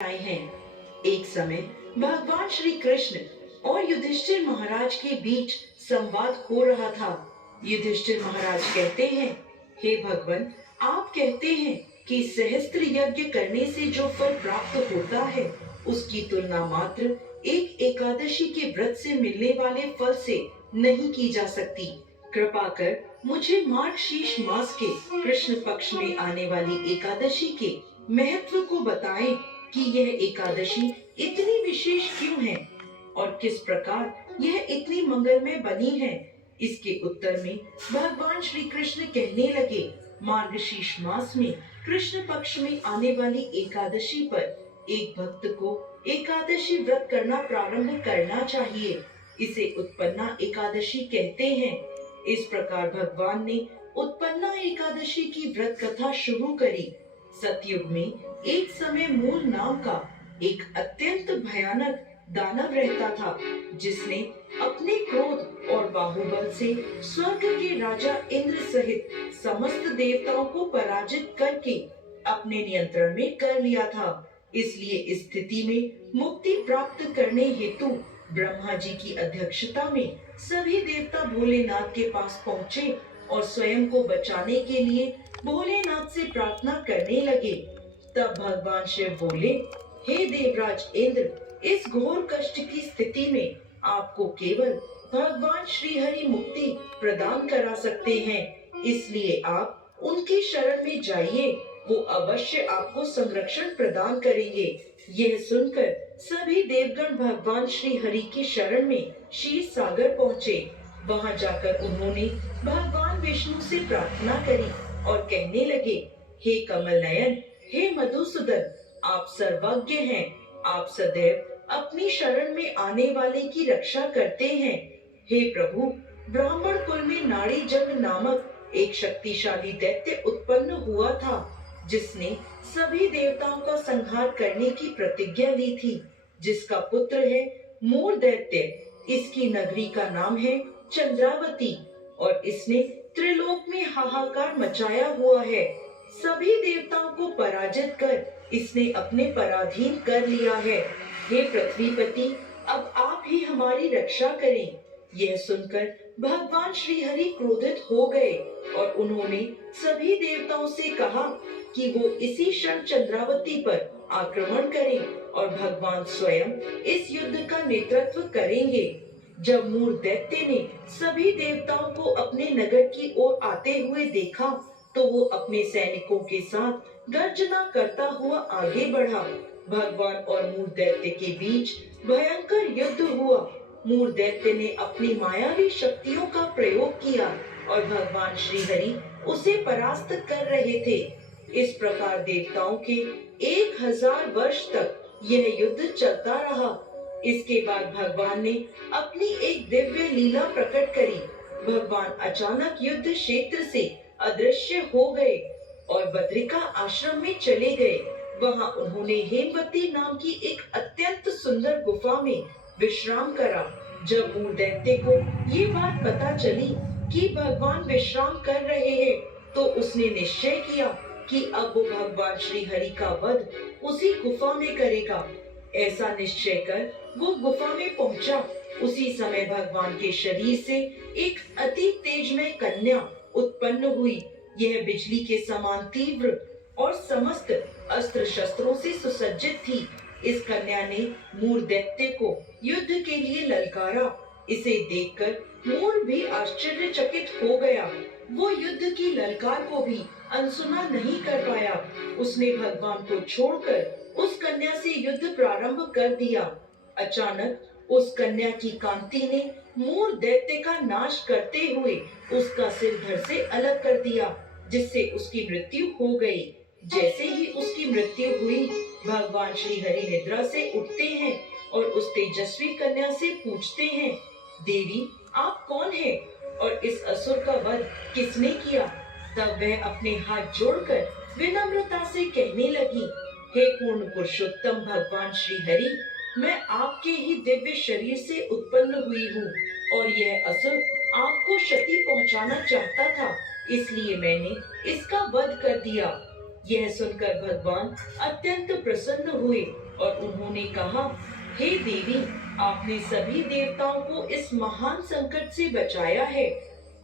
आए हैं। एक समय भगवान श्री कृष्ण और युधिष्ठिर महाराज के बीच संवाद हो रहा था। युधिष्ठिर महाराज कहते हैं, हे भगवान, आप कहते हैं कि सहस्त्र यज्ञ करने से जो फल प्राप्त होता है, उसकी तुलना मात्र एक एकादशी के व्रत से मिलने वाले फल से नहीं की जा सकती। कृपा कर मुझे मार्गशीर्ष मास के कृष्ण पक्ष में आने वाली एकादशी के महत्व को बताएं कि यह एकादशी इतनी विशेष क्यों है और किस प्रकार यह इतनी मंगलमय बनी है। इसके उत्तर में भगवान श्री कृष्ण कहने लगे, मार्गशीर्ष मास में कृष्ण पक्ष में आने वाली एकादशी पर एक भक्त को एकादशी व्रत करना प्रारंभ करना चाहिए। इसे उत्पन्ना एकादशी कहते हैं। इस प्रकार भगवान ने उत्पन्ना एकादशी की व्रत कथा शुरू करी। सतयुग में एक समय मूल नाम का एक अत्यंत भयानक दानव रहता था, जिसने अपने क्रोध और बाहुबल से स्वर्ग के राजा इंद्र सहित समस्त देवताओं को पराजित करके अपने नियंत्रण में कर लिया था। इसलिए इस स्थिति में मुक्ति प्राप्त करने हेतु ब्रह्मा जी की अध्यक्षता में सभी देवता भोलेनाथ के पास पहुँचे और स्वयं को बचाने के लिए भोलेनाथ से प्रार्थना करने लगे। तब भगवान शिव बोले, हे देवराज इंद्र, इस घोर कष्ट की स्थिति में आपको केवल भगवान श्री हरि मुक्ति प्रदान करा सकते हैं। इसलिए आप उनकी शरण में जाइए, वो अवश्य आपको संरक्षण प्रदान करेंगे। यह सुनकर सभी देवगण भगवान श्री हरि की शरण में क्षीर सागर पहुँचे। वहां जाकर उन्होंने भगवान विष्णु से प्रार्थना करी और कहने लगे, हे कमल नयन, हे मधुसूदन, आप सर्वज्ञ हैं। आप सदैव अपनी शरण में आने वाले की रक्षा करते हैं। हे प्रभु, ब्राह्मण कुल में नाड़ी जंग नामक एक शक्तिशाली दैत्य उत्पन्न हुआ था, जिसने सभी देवताओं का संहार करने की प्रतिज्ञा ली थी, जिसका पुत्र है मोर दैत्य। इसकी नगरी का नाम है चंद्रावती और इसने त्रिलोक में हाहाकार मचाया हुआ है। सभी देवताओं को पराजित कर इसने अपने पराधीन कर लिया है। हे पृथ्वीपति, अब आप ही हमारी रक्षा करें। यह सुनकर भगवान श्री हरि क्रोधित हो गए और उन्होंने सभी देवताओं से कहा कि वो इसी क्षण चंद्रावती पर आक्रमण करें और भगवान स्वयं इस युद्ध का नेतृत्व करेंगे। जब मूर दैत्य ने सभी देवताओं को अपने नगर की ओर आते हुए देखा, तो वो अपने सैनिकों के साथ गर्जना करता हुआ आगे बढ़ा। भगवान और मूर दैत्य के बीच भयंकर युद्ध हुआ। मूर दैत्य ने अपनी मायावी शक्तियों का प्रयोग किया और भगवान श्री हरि उसे परास्त कर रहे थे। इस प्रकार देवताओं के 1000 वर्ष तक यह युद्ध चलता रहा। इसके बाद भगवान ने अपनी एक दिव्य लीला प्रकट करी। भगवान अचानक युद्ध क्षेत्र से अदृश्य हो गए और बद्रिका आश्रम में चले गए। वहां उन्होंने हेमवती नाम की एक अत्यंत सुंदर गुफा में विश्राम करा। जब मूर दैत्य को ये बात पता चली कि भगवान विश्राम कर रहे हैं, तो उसने निश्चय किया कि अब वो भगवान श्री हरि का वध उसी गुफा में करेगा। ऐसा निश्चय कर वो गुफा में पहुंचा। उसी समय भगवान के शरीर से एक अति तेजमय कन्या उत्पन्न हुई। यह बिजली के समान तीव्र और समस्त अस्त्र शस्त्रों से सुसज्जित थी। इस कन्या ने मूर दैत्य को युद्ध के लिए ललकारा। इसे देखकर मूर भी आश्चर्यचकित हो गया। वो युद्ध की ललकार को भी अनसुना नहीं कर पाया। उसने भगवान को छोड़कर उस कन्या से युद्ध प्रारंभ कर दिया। अचानक उस कन्या की कांति ने मूर दैत्य का नाश करते हुए उसका सिर धड़ से अलग कर दिया, जिससे उसकी मृत्यु हो गई। जैसे ही उसकी मृत्यु हुई, भगवान श्री हरि निद्रा से उठते हैं और उस तेजस्वी कन्या से पूछते हैं, देवी, आप कौन हैं और इस असुर का वध किसने किया? तब वह अपने हाथ जोड़कर विनम्रता से कहने लगी, हे पूर्ण पुरुषोत्तम भगवान श्री हरि, मैं आपके ही दिव्य शरीर से उत्पन्न हुई हूँ और यह असुर आपको क्षति पहुँचाना चाहता था, इसलिए मैंने इसका वध कर दिया। यह सुनकर भगवान अत्यंत प्रसन्न हुए और उन्होंने कहा, हे देवी, आपने सभी देवताओं को इस महान संकट से बचाया है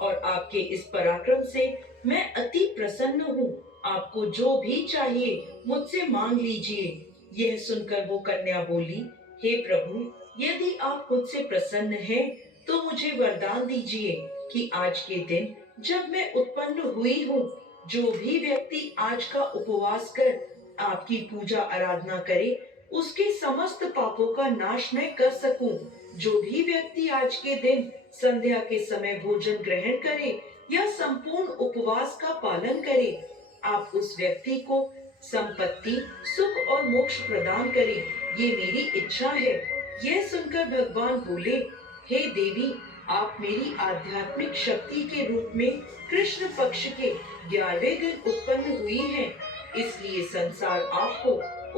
और आपके इस पराक्रम से मैं अति प्रसन्न हूँ। आपको जो भी चाहिए मुझसे मांग लीजिए। यह सुनकर वो कन्या बोली, हे प्रभु, यदि आप मुझसे प्रसन्न हैं, तो मुझे वरदान दीजिए कि आज के दिन जब मैं उत्पन्न हुई हूँ, जो भी व्यक्ति आज का उपवास कर आपकी पूजा आराधना करे, उसके समस्त पापों का नाश मैं कर सकूं। जो भी व्यक्ति आज के दिन संध्या के समय भोजन ग्रहण करे या संपूर्ण उपवास का पालन करे, आप उस व्यक्ति को संपत्ति, सुख और मोक्ष प्रदान करें। ये मेरी इच्छा है। यह सुनकर भगवान बोले, हे देवी, आप मेरी आध्यात्मिक शक्ति के रूप में कृष्ण पक्ष के 11वें दिन उत्पन्न हुई हैं। इसलिए संसार आपको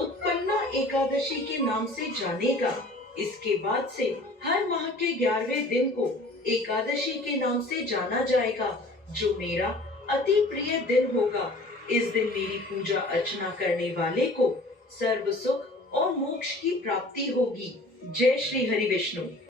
उत्पन्ना एकादशी के नाम से जानेगा। इसके बाद से हर माह के 11वें दिन को एकादशी के नाम से जाना जाएगा, जो मेरा अति प्रिय दिन होगा। इस दिन मेरी पूजा अर्चना करने वाले को सर्व सुख और मोक्ष की प्राप्ति होगी। जय श्री हरि विष्णु।